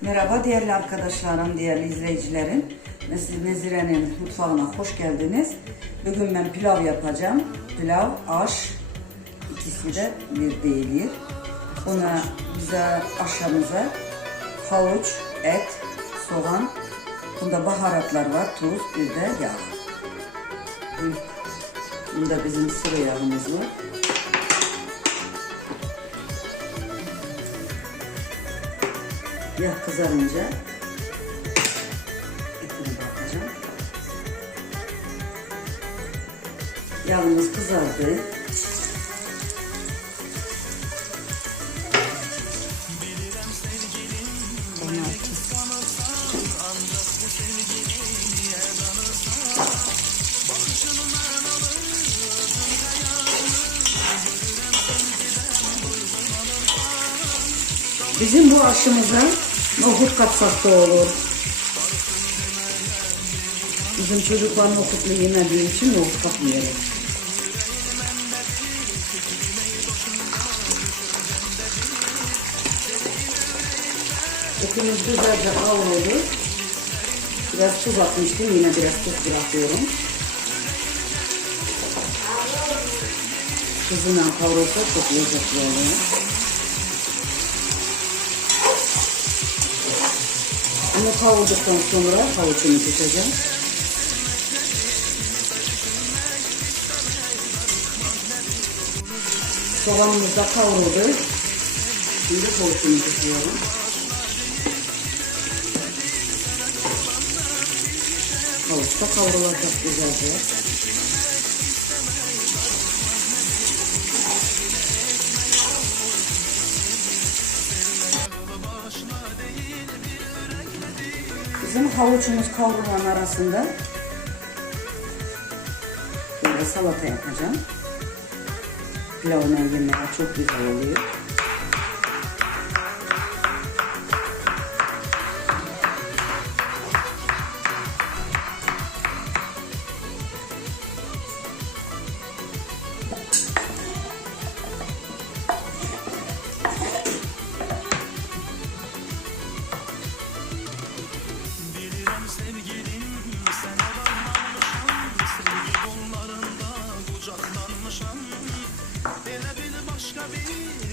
Merhaba değerli arkadaşlarım, değerli izleyicilerim. Nez- Nezire'nin mutfağına hoş geldiniz. Bugün ben pilav yapacağım. Pilav, aş, ikisi de bir değil. Buna bize aşağımıza havuç, et, soğan, bunda baharatlar var, tuz, bir de yağ. Bunda bizim sıvı yağımız var. Yağ kızarınca etine bakacağım. Yağımız kızardı. Bizim bu aşımıza nohut katsak da olur. Bizim çocuklar nohutlu yemediği için nohut katmıyoruz. Etimiz güzelce kavruldu. Biraz tuz atmıştım. Yine biraz tuz bırakıyorum. Tuzuna kavrulsa çok lezzetli oluyor. Bunu kavurduktan sonra havucunu tutacağım. Soğanımız da kavruldu. Şimdi havucunu tutuyorum. Havuç da kavrulacak güzelce. Bizim havuçumuz kavrulan arasında böyle salata yapacağım. Pilavına yemeğe çok güzel oluyor.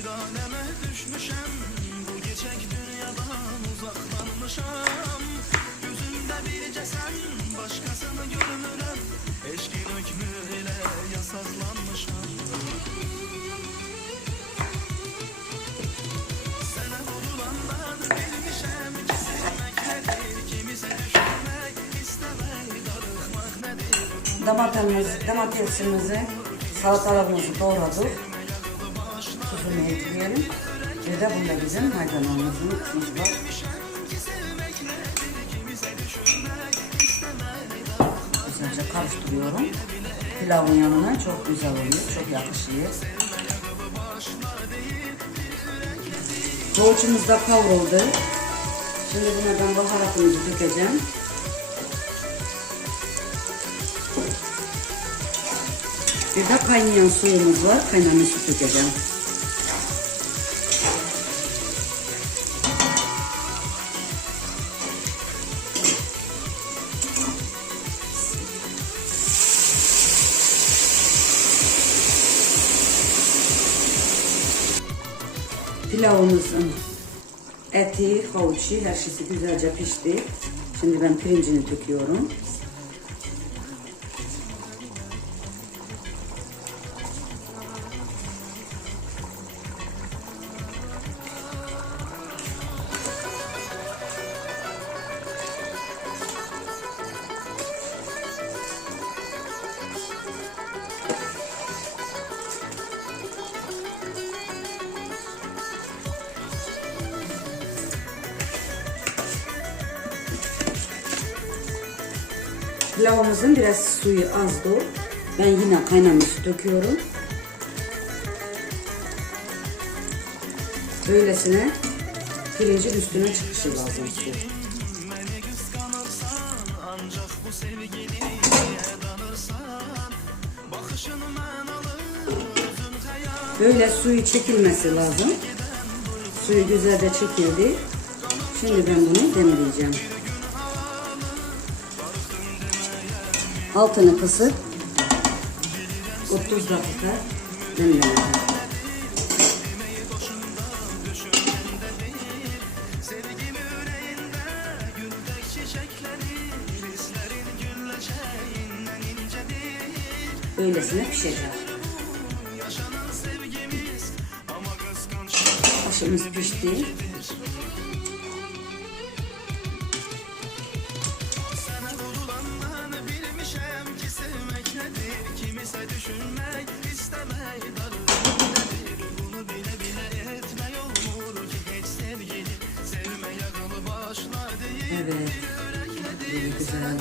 Aleme düşmüşem Bu geçek dünyadan uzaklanmışam. Yüzünde bir sen başkasını görmürem Eşkin hükmüyle yasaklanmışam. Sana vurulandan bilmişem ki sevmek nedir Kimise düşünmek istemek darıkmak nedir? Domatesimiz, domatesimizi, salatalarımızı doğradık. Tuzunu ekleyelim. Bir de bunda bizim maydanozumuz var. Güzelce karıştırıyorum. Pilavın yanına çok güzel oluyor, çok yakışıyor. Havucumuz da kavruldu. Şimdi buna ben baharatımızı dökeceğim. Bir de kaynayan suyumuz var. Kaynamış su dökeceğim. Pilavımızın eti, havuçu, her şeysi güzelce pişti. Şimdi ben pirincini döküyorum. Pilavımızın biraz suyu azdı. Ben yine kaynamış döküyorum. Böylesine pirincin üstüne çıkışı lazım su. Böyle suyu çekilmesi lazım. Suyu güzelce çekildi. Şimdi ben bunu demleyeceğim. Altını kısıp 30 dakika demleyeceğim. Öylesine pişecek. Aşımız pişti. Evet. Böyle güzel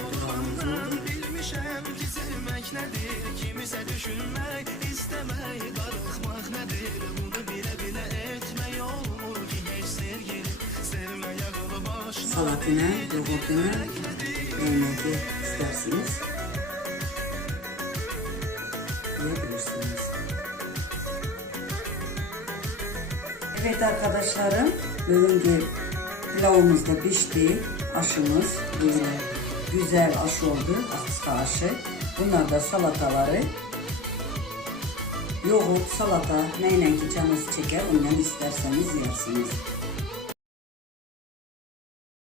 nedir Kimse düşünmek istemek darıkmak nedir Bunu bile bile etme olur ki hiç sevgili Sevmeye akıl başlar Salatına, yoğurtuna, neyine isterseniz yiyebilirsiniz. Evet arkadaşlarım, bugünkü pilavımız da pişti. Aşımız güzel, güzel aşı oldu, akıska aşı. Bunlar da salataları. Yoğurt, salata, neyle ki canınız çeker, ondan isterseniz yersiniz.